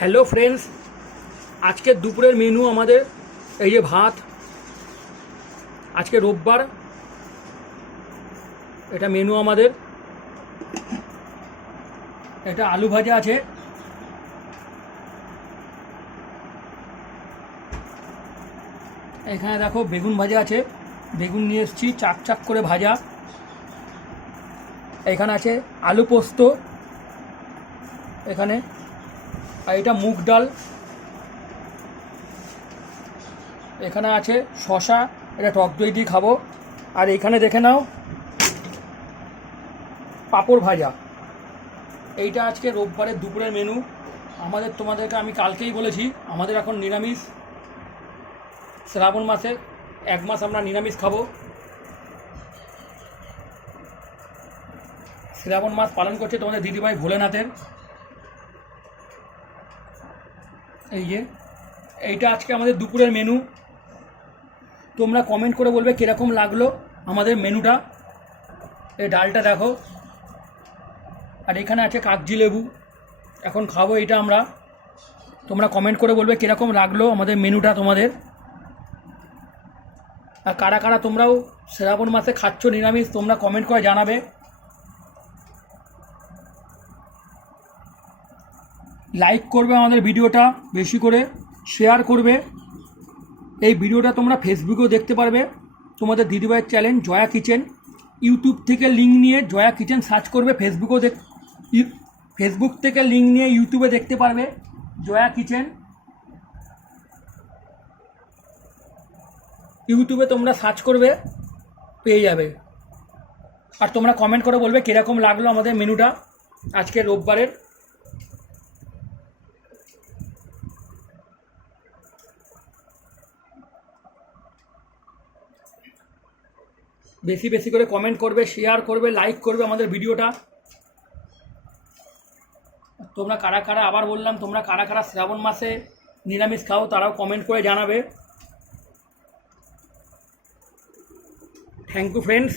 Hello friends, আজকে দুপুরের menu আমাদের এই যে ভাত। আজকে রোববার, এটা মেনু আমাদের। এটা আলু ভাজা আছে, এখানে দেখো বেগুন ভাজা আছে, বেগুন নিয়ে এসেছি চাক চাক করে ভাজা। এখানে আছে আলু পোস্ত, এখানে। আর এটা মুগ ডাল, এখানে আছে শশা, এটা টক দই দিয়ে খাবো। আর এখানে দেখে নাও পাঁপড় ভাজা। এইটা আজকে রোববারের দুপুরের মেনু আমাদের। তোমাদেরকে আমি কালকেই বলেছি আমাদের এখন নিরামিষ। শ্রাবণ মাসে 1 মাস আমরা নিরামিষ খাবো। শ্রাবণ মাস পালন করছে তোমাদের দিদিভাই ভোলেনাথের। এই যে এইটা আজকে আমাদের দুপুরের মেনু। তোমরা কমেন্ট করে বলবে কীরকম লাগলো আমাদের মেনুটা। এই ডালটা দেখো, আর এখানে আছে কাগজি লেবু, এখন খাবো এটা আমরা। তোমরা কমেন্ট করে বলবে কীরকম লাগলো আমাদের মেনুটা তোমাদের। আর কারা কারা তোমরাও শ্রাবণ মাসে খাচ্ছ নিরামিষ, তোমরা কমেন্ট করে জানাবে। লাইক করবে আমাদের ভিডিওটা, বেশি করে শেয়ার করবে। এই ভিডিওটা তোমরা ফেসবুকেও দেখতে পারবে, তোমাদের দিদিভাইয়ের চ্যানেল জয়া কিচেন। ইউটিউব থেকে লিঙ্ক নিয়ে জয়া কিচেন সার্চ করবে, ফেসবুক থেকে লিঙ্ক নিয়ে ইউটিউবে দেখতে পারবে জয়া কিচেন। ইউটিউবে তোমরা সার্চ করবে, পেয়ে যাবে। আর তোমরা কমেন্ট করে বলবে কীরকম লাগলো আমাদের মেনুটা আজকে রোববারের। বেশি বেশি করে কমেন্ট করবে, শেয়ার করবে, লাইক করবে আমাদের ভিডিওটা। তোমরা কারা কারা, আবার বললাম, তোমরা কারা কারা শ্রাবণ মাসে নিরামিষ খাও তারাও কমেন্ট করে জানাবে। Thank you friends.